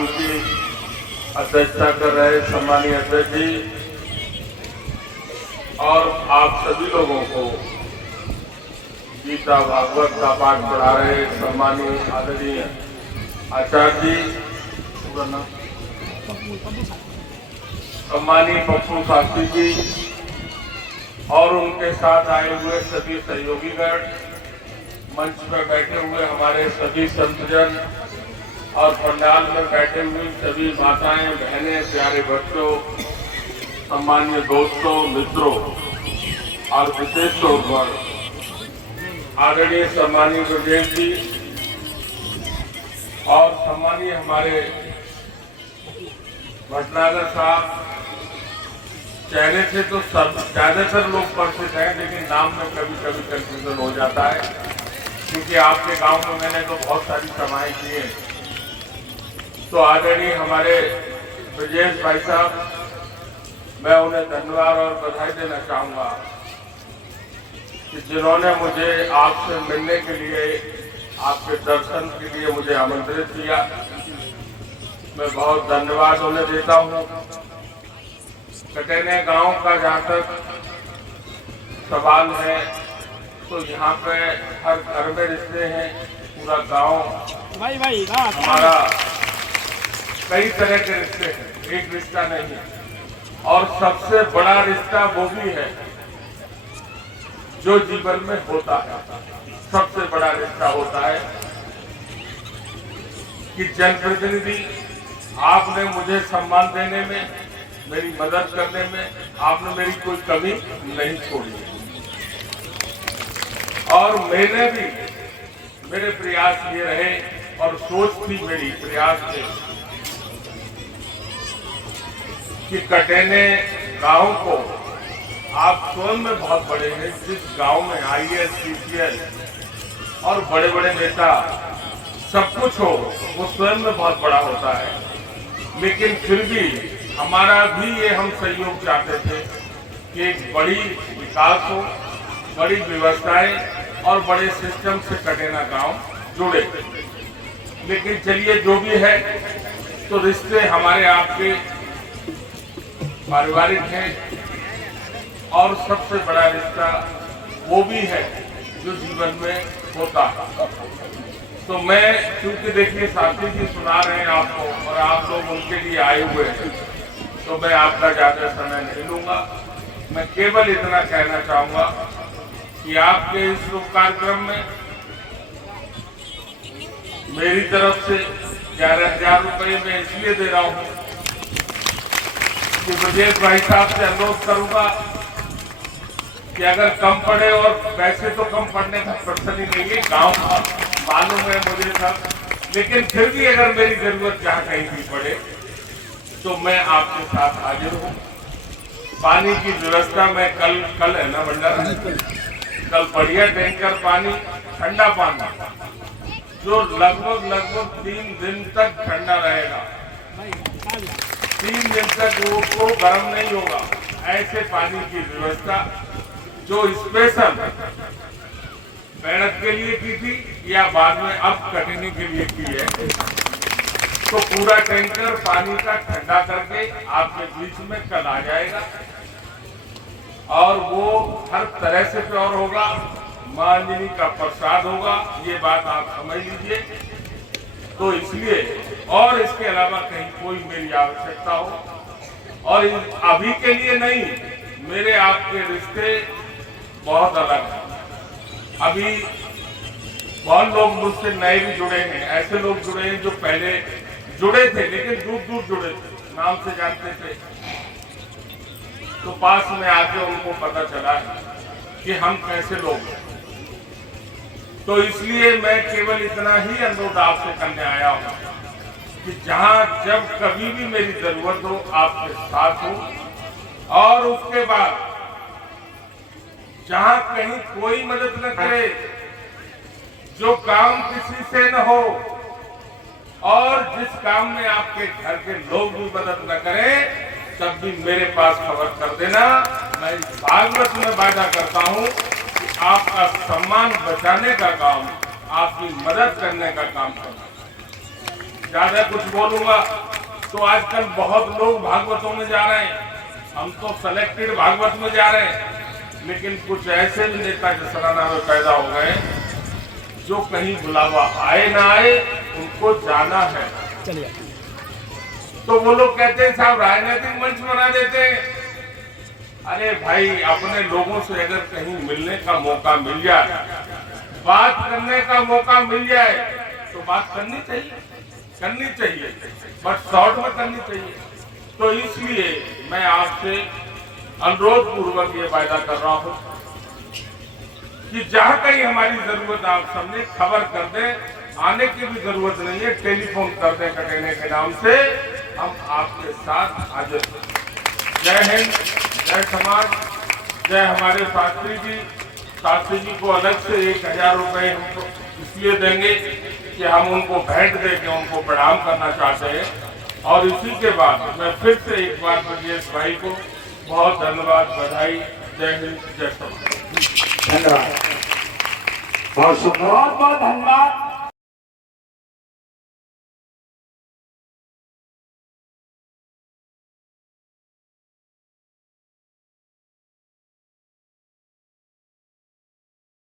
कार्यक्रम की अध्यक्षता कर रहे सम्मानीय अध्यक्ष जी और आप सभी लोगों को गीता भागवत का पाठ पढ़ा रहे सम्मानीय आदरणीय आचार्य जी, सम्मानीय पप्पू शास्त्री जी और उनके साथ आए हुए सभी सहयोगीगण, मंच पर बैठे हुए हमारे सभी संतजन और पंडाल में बैठे हुए सभी माताएं, बहनें, प्यारे बच्चों, सम्मानीय दोस्तों, मित्रों और विशेष तौर पर आदरणीय सम्मानीय गुरुदेव जी और सम्मानीय हमारे भटनागर साहब। चेहरे से तो सब ज्यादातर लोग परिचित हैं, लेकिन नाम में कभी कभी कंफ्यूजन हो जाता है, क्योंकि आपके गांव में मैंने तो बहुत सारी सभाएं की हैं। तो आदरणीय हमारे ब्रजेश भाई साहब, मैं उन्हें धन्यवाद और बधाई देना चाहूंगा कि जिन्होंने मुझे आपसे मिलने के लिए, आपके दर्शन के लिए मुझे आमंत्रित किया। मैं बहुत धन्यवाद उन्हें देता हूं। कटेने गांव का जहाँ तक सवाल है, तो यहाँ पे हर घर में रिश्ते हैं, पूरा गांव हमारा कई तरह के रिश्ते हैं, एक रिश्ता नहीं है। और सबसे बड़ा रिश्ता वो भी है जो जीवन में होता है। सबसे बड़ा रिश्ता होता है कि जनप्रतिनिधि आपने मुझे सम्मान देने में, मेरी मदद करने में आपने मेरी कोई कमी नहीं छोड़ी। और मैंने भी, मेरे प्रयास ये रहे और सोच थी मेरी, प्रयास थे कि कटेने गांव को, आप स्वयं में बहुत बड़े हैं, जिस गांव में IAS, CCL और बड़े बड़े नेता सब कुछ हो, वो स्वयं में बहुत बड़ा होता है। लेकिन फिर भी हमारा भी ये हम सहयोग चाहते थे कि एक बड़ी विकास हो, बड़ी व्यवस्थाएं और बड़े सिस्टम से कटेना गांव जुड़े। लेकिन चलिए जो भी है, तो रिश्ते हमारे आपके पारिवारिक हैं और सबसे बड़ा रिश्ता वो भी है जो जीवन में होता है। तो मैं, क्योंकि देखिए साथी जी सुना रहे हैं आपको और आप लोग उनके लिए आए हुए हैं, तो मैं आपका ज्यादा समय नहीं लूंगा। मैं केवल इतना कहना चाहूंगा कि आपके इस शुभ कार्यक्रम में मेरी तरफ से 11,000 रुपये मैं इसलिए दे रहा हूं कि ब्रजेश भाई साहब से अनुरोध करूंगा कि अगर कम पड़े, और वैसे तो कम पड़ने का प्रश्न ही नहीं है, गांव का मालूम है मुझे सब, लेकिन फिर भी अगर मेरी जरूरत जहाँ कहीं भी पड़े तो मैं आपके साथ हाजिर हूँ। पानी की व्यवस्था मैं कल है ना भंडारा, कल बढ़िया टैंकर पानी, ठंडा पानी जो लगभग 3 दिन तक ठंडा रहेगा, 3 दिन तक वो गर्म नहीं होगा, ऐसे पानी की व्यवस्था जो स्पेशल मेहनत के लिए की थी या बाद में अब कटने के लिए की है। तो पूरा टैंकर पानी का ठंडा करके आपके बीच में कल आ जाएगा और वो हर तरह से प्योर होगा, मां अंजनी का प्रसाद होगा, ये बात आप समझ लीजिए। तो इसलिए, और इसके अलावा कहीं कोई मेरी आवश्यकता हो, और अभी के लिए नहीं, मेरे आपके रिश्ते बहुत अलग हैं। अभी बहुत लोग मुझसे नए भी जुड़े हैं, ऐसे लोग जुड़े हैं जो पहले जुड़े थे लेकिन दूर दूर जुड़े थे, नाम से जानते थे, तो पास में आके उनको पता चला कि हम कैसे लोग हैं। तो इसलिए मैं केवल इतना ही अनुरोध आपसे करने आया हूं कि जहां जब कभी भी मेरी जरूरत हो आपके साथ हूं, और उसके बाद जहां कहीं कोई मदद न करे, जो काम किसी से न हो और जिस काम में आपके घर के लोग भी मदद न करें, तब भी मेरे पास खबर कर देना। मैं इस भागवत में वादा करता हूं कि आपका सम्मान बचाने का काम, आपकी मदद करने का काम करना। ज्यादा कुछ बोलूंगा तो आजकल बहुत लोग भागवतों में जा रहे हैं, हम तो सेलेक्टेड भागवत में जा रहे हैं, लेकिन कुछ ऐसे भी नेता जसराना में पैदा हो गए जो कहीं बुलावा आए ना आए उनको जाना है। चलिए तो वो लोग कहते हैं साहब राजनीतिक मंच बना देते हैं। अरे भाई, अपने लोगों से अगर कहीं मिलने का मौका मिल जाए, बात करने का मौका मिल जाए तो बात करनी चाहिए, बट शॉर्ट में करनी चाहिए। तो इसलिए मैं आपसे अनुरोध पूर्वक ये वायदा कर रहा हूं कि जहां कहीं हमारी जरूरत आप सबने खबर कर दें, आने की भी जरूरत नहीं है, टेलीफोन कर दें कटेने के नाम से, हम आपके साथ हाजिर हैं। जय हिंद, जय समाज, जय हमारे शास्त्री जी को अलग से 1000 रुपए हमको इसलिए देंगे कि हम उनको भेंट देके उनको प्रणाम करना चाहते हैं। और इसी के बाद मैं फिर से एक बार ब्रजेश भाई को बहुत धन्यवाद, बधाई। जय हिंद, जय समाज। धन्यवाद, बहुत धन्यवाद।